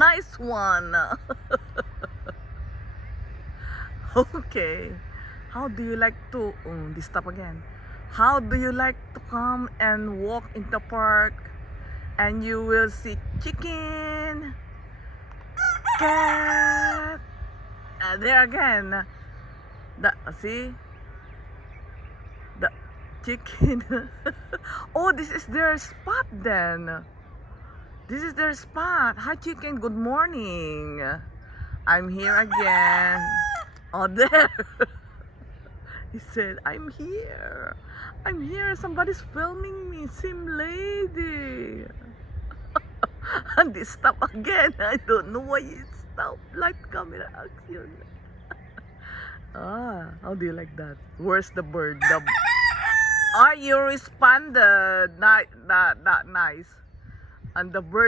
Nice one. Okay. How do you like to this stop again? How do you like to come and walk in the park and you will see chicken, cat, there again. The see the chicken. Oh, this is their spot then. This is their spot. Hi chicken, good morning. I'm here again. Oh, there. He said, I'm here. I'm here. Somebody's filming me. Sim lady. And they stop again. I don't know why it stopped. Light camera action. How do you like that? Where's the bird? You responded. Not nice. And the bird